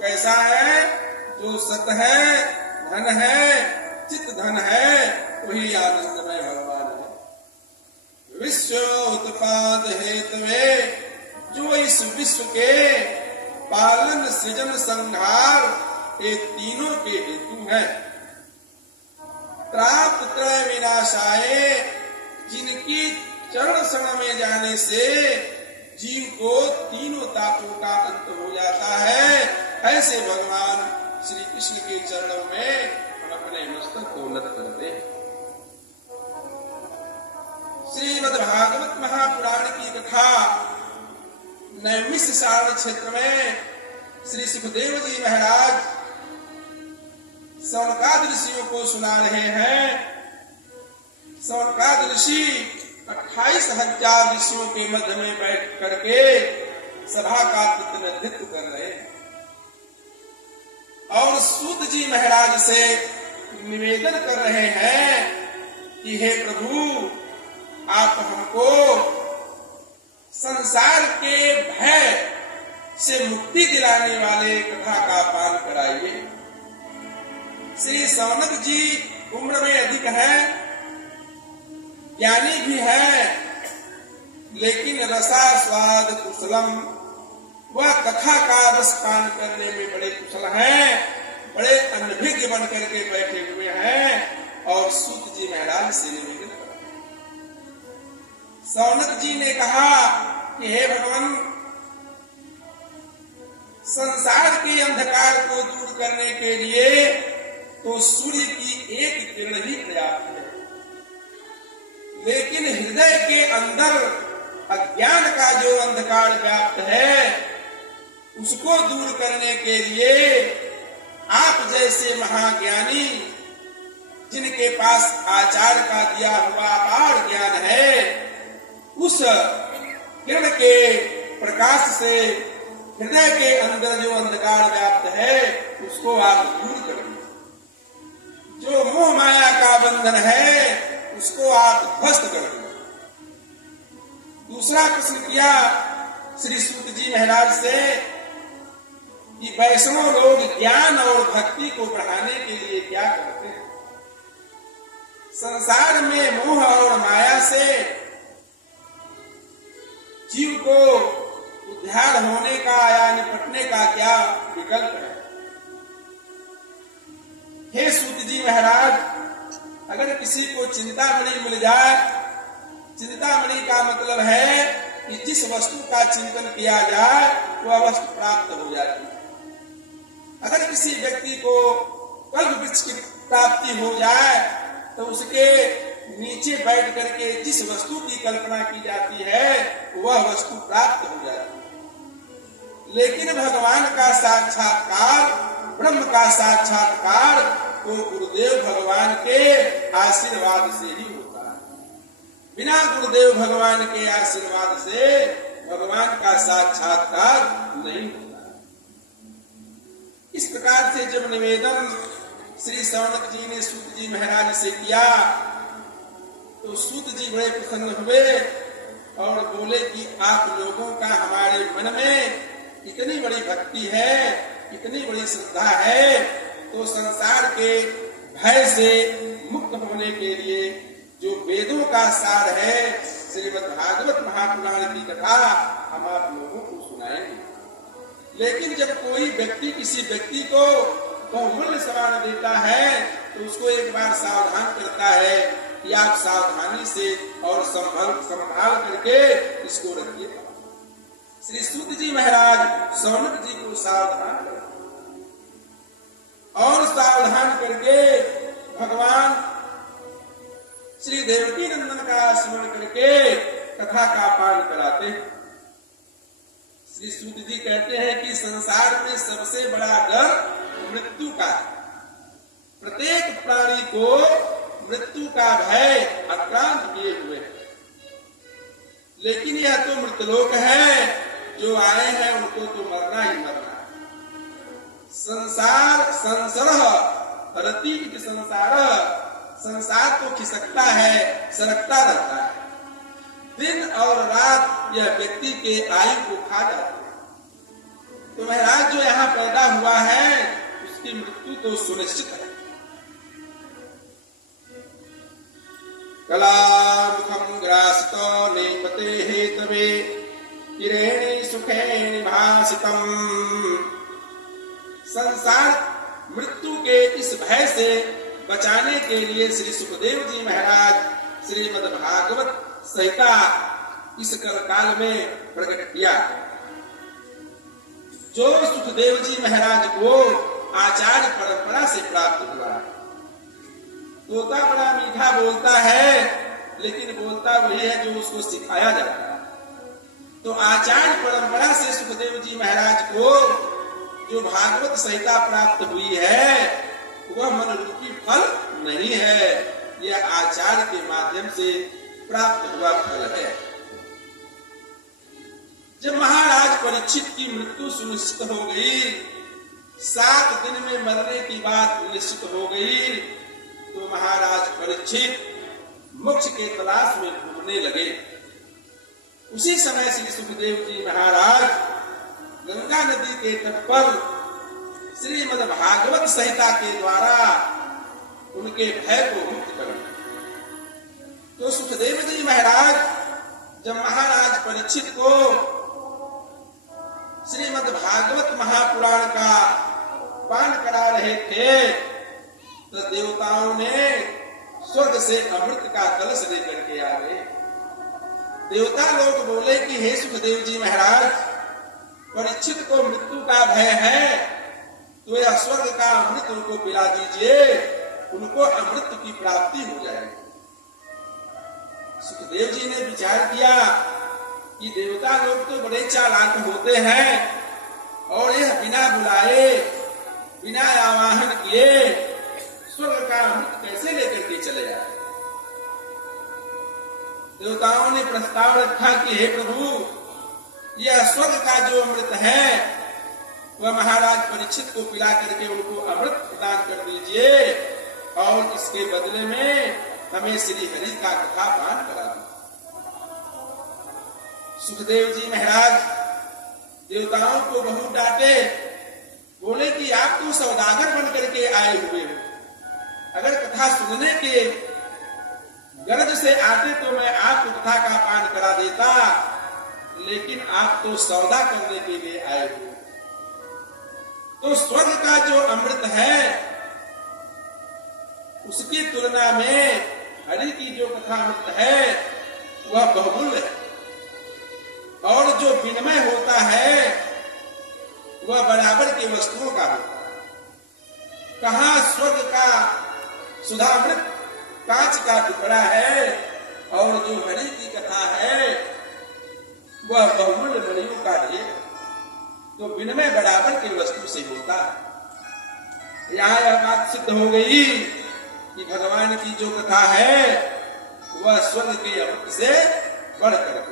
कैसा है? जो सत है, धन है, चित धन है, वही आनंदमय भगवान है। विश्व उत्पाद हेतवे, जो इस विश्व के पालन सृजन संहार ये तीनों के हेतु है। त्राप त्रय विनाशाए, जिनकी चरण शरण में जाने से जीव को तीनों तापों का अंत हो जाता है, ऐसे भगवान श्री कृष्ण के चरणों में हम अपने मस्तक को नत करते हैं। श्रीमद् भागवत महापुराण की कथा नैमिष सारण क्षेत्र में श्री सुखदेव जी महाराज सौनकादि ऋषियों को सुना रहे हैं। सौनकादि ऋषि 28,000 ऋषियों के मध्य में बैठ करके सभा का प्रतिनिधित्व कर रहे हैं और सूत जी महाराज से निवेदन कर रहे हैं कि हे प्रभु, आप हमको संसार के भय से मुक्ति दिलाने वाले कथा का पान कराइए। श्री सौनक जी उम्र में अधिक हैं, ज्ञानी भी है, लेकिन रसा स्वाद कुशलम, वह कथा का रस पान करने में बड़े कुशल हैं, बड़े अनभिज्ञ बन करके बैठे हुए हैं और सूत जी महाराज से निवेदन करते हैं। सौनक जी ने कहा कि हे भगवान, संसार के अंधकार को दूर करने के लिए तो सूर्य की एक किरण ही पर्याप्त है, लेकिन हृदय के अंदर अज्ञान का जो अंधकार व्याप्त है उसको दूर करने के लिए आप जैसे महाज्ञानी, जिनके पास आचार्य का दिया हुआ अपार ज्ञान है, उस किरण के प्रकाश से हृदय के अंदर जो अंधकार व्याप्त है उसको आप दूर करें। जो मोह माया का बंधन है उसको आप ध्वस्त कर दो। दूसरा प्रश्न किया श्री सूत जी महाराज से कि वैष्णव लोग ज्ञान और भक्ति को बढ़ाने के लिए क्या करते हैं? संसार में मोह और माया से जीव को उद्धार होने का या निपटने का क्या विकल्प है? हे सूत जी महाराज, अगर किसी को चिंतामणि मिल जाए, चिंतामणि का मतलब है कि जिस वस्तु का चिंतन किया जाए वह वस्तु प्राप्त हो जाती है। अगर किसी व्यक्ति को कल्प वृक्ष की प्राप्ति हो जाए तो उसके नीचे बैठ करके जिस वस्तु की कल्पना की जाती है वह वस्तु प्राप्त हो जाती है। लेकिन भगवान का साक्षात्कार, ब्रह्म का साक्षात्कार तो गुरुदेव भगवान के आशीर्वाद से ही होता है। बिना गुरुदेव भगवान के आशीर्वाद से भगवान का साक्षात्कार नहीं होता। इस प्रकार से जब निवेदन श्री सौनक जी ने सूत जी महाराज से किया तो सूत जी बड़े प्रसन्न हुए और बोले कि आप लोगों का हमारे मन में इतनी बड़ी भक्ति है, इतनी बड़ी श्रद्धा है, तो संसार के भय से मुक्त होने के लिए जो वेदों का सार है श्रीमद् भागवत महापुराण की कथा हम आप लोगों को सुनाएंगे। लेकिन जब कोई व्यक्ति किसी व्यक्ति को बहुमूल्य सामान देता है तो उसको एक बार सावधान करता है कि आप सावधानी से और संभाल करके इसको रखिए। श्री सूत जी महाराज सौनक जी को सावधान कर और सावधान करके भगवान श्री देवकी नंदन का स्मरण करके कथा का पान कराते हैं। श्री सूत जी कहते हैं कि संसार में सबसे बड़ा डर मृत्यु का है। प्रत्येक प्राणी को मृत्यु का भय आक्रांत किए हुए है। लेकिन यह तो मृतलोक है, जो आए हैं उनको तो मरना ही मरना है। संसार संसरह रति इति संसार, संसार तो खिसकता है, सरकता रहता है। दिन और रात यह व्यक्ति के आयु को खा जाते हैं। तो महाराज जो यहाँ पैदा हुआ है उसकी मृत्यु तो सुनिश्चित है। कलामुखम ग्रासितो नेपते हेतवे किरेणि सुखेणि भासितम। संसार मृत्यु के इस भय से बचाने के लिए श्री सुखदेव जी महाराज श्रीमद् भागवत संहिता इस काल में प्रकट किया। जो सुखदेव जी महाराज को आचार्य परंपरा से प्राप्त हुआ। तोता बड़ा मीठा बोलता है, लेकिन बोलता वही है जो उसको सिखाया जाता है। तो आचार्य परंपरा से सुखदेव जी महाराज को जो भागवत संहिता प्राप्त हुई है वह मन रूपी फल नहीं है, यह आचार्य के माध्यम से प्राप्त हुआ फल है। जब महाराज परीक्षित की मृत्यु सुनिश्चित हो गई, 7 दिन में मरने की बात निश्चित हो गई, तो महाराज परीक्षित मोक्ष के तलाश में घूमने लगे। उसी समय श्री सुखदेव जी महाराज गंगा नदी के तट पर श्रीमद् भागवत संहिता के द्वारा उनके भय को मुक्त कर। तो सुखदेव जी महाराज जब महाराज परीक्षित को श्रीमद् भागवत महापुराण का पान करा रहे थे, तो देवताओं ने स्वर्ग से अमृत का कलश लेकर के आ गए। देवता लोग बोले कि हे सुखदेव जी महाराज, परीक्षित को मृत्यु का भय है, तो यह स्वर्ग का अमृत उनको पिला दीजिए, उनको अमृत की प्राप्ति हो जाएगी। सुखदेव जी ने विचार किया कि देवता लोग तो बड़े चालाक होते हैं और यह बिना बुलाए, बिना आवाहन किए स्वर्ग का अमृत कैसे लेकर के चले जाए। देवताओं ने प्रस्ताव रखा कि हे प्रभु, यह स्वर्ग का जो अमृत है वह महाराज परीक्षित को पिला करके उनको अमृत प्रदान कर दीजिए और इसके बदले में हमें श्री हरि का कथा पान करा दीजिए। सुखदेव जी महाराज देवताओं को बहुत डांटे, बोले कि आप तो सौदागर बन करके आए हुए हो, अगर कथा सुनने के गरज से आते तो मैं आपको कथा का पान करा देता, लेकिन आप तो सौदा करने के लिए आए हो। तो स्वर्ग का जो अमृत है उसकी तुलना में हरि की जो कथा अमृत है वह बहुमूल्य है, और जो विनिमय होता है वह बराबर की वस्तुओं का होता है। कहाँ स्वर्ग का सुधामृत कांच का टुकड़ा है और जो हरि की कथा है वह बहुमूल्य मणियों का ढेर। तो विनिमय बराबर की वस्तु से होता है। यहाँ यह बात सिद्ध हो गई कि भगवान की जो कथा है वह स्वर्ग के अमृत से बढ़कर है।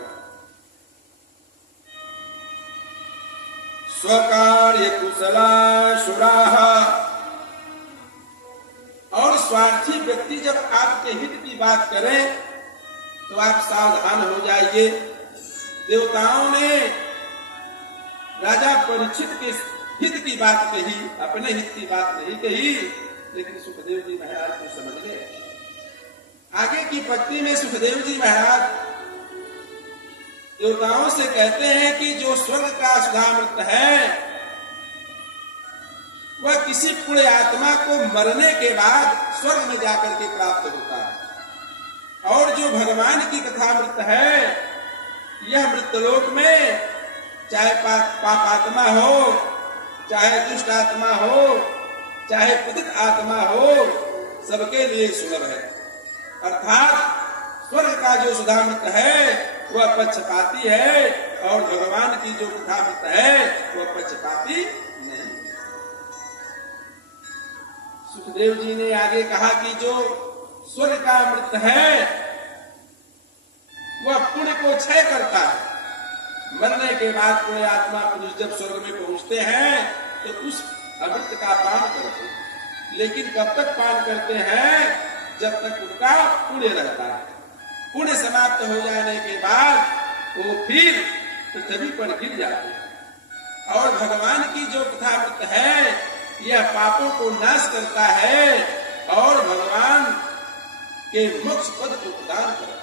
स्वकार्य कुशला शुराः, और स्वार्थी व्यक्ति जब आपके हित की बात करें तो आप सावधान हो जाइए। देवताओं ने राजा परीक्षित के हित की बात कही, अपने हित की बात नहीं कही, लेकिन सुखदेव जी महाराज को समझ गए। आगे की पंक्ति में सुखदेव जी महाराज देवताओं से कहते हैं कि जो स्वर्ग का सुधामृत है वह किसी पुण्य आत्मा को मरने के बाद स्वर्ग में जाकर के प्राप्त होता है, और जो भगवान की कथामृत है यह मृतलोक में चाहे पापात्मा हो, चाहे दुष्ट आत्मा हो, चाहे पतित आत्मा हो, सबके लिए सुलभ है। अर्थात स्वर्ग का जो सुधामृत है वह पक्षपाती है, और भगवान की जो कथामृत है वह पक्षपाती नहीं। सुखदेव जी ने आगे कहा कि जो स्वर्ग का अमृत है वह पुण्य को क्षय करता है। मरने के बाद कोई आत्मा पुरुष जब स्वर्ग में पहुंचते हैं तो उस अमृत का पान करते हैं, लेकिन कब तक पान करते हैं? जब तक उनका पुण्य रहता है। पुण्य समाप्त हो जाने के बाद वो फिर पृथ्वी पर गिर जाते हैं। और भगवान की जो कथामृत है यह पापों को नाश करता है और भगवान के मोक्ष पद को प्रदान करता है।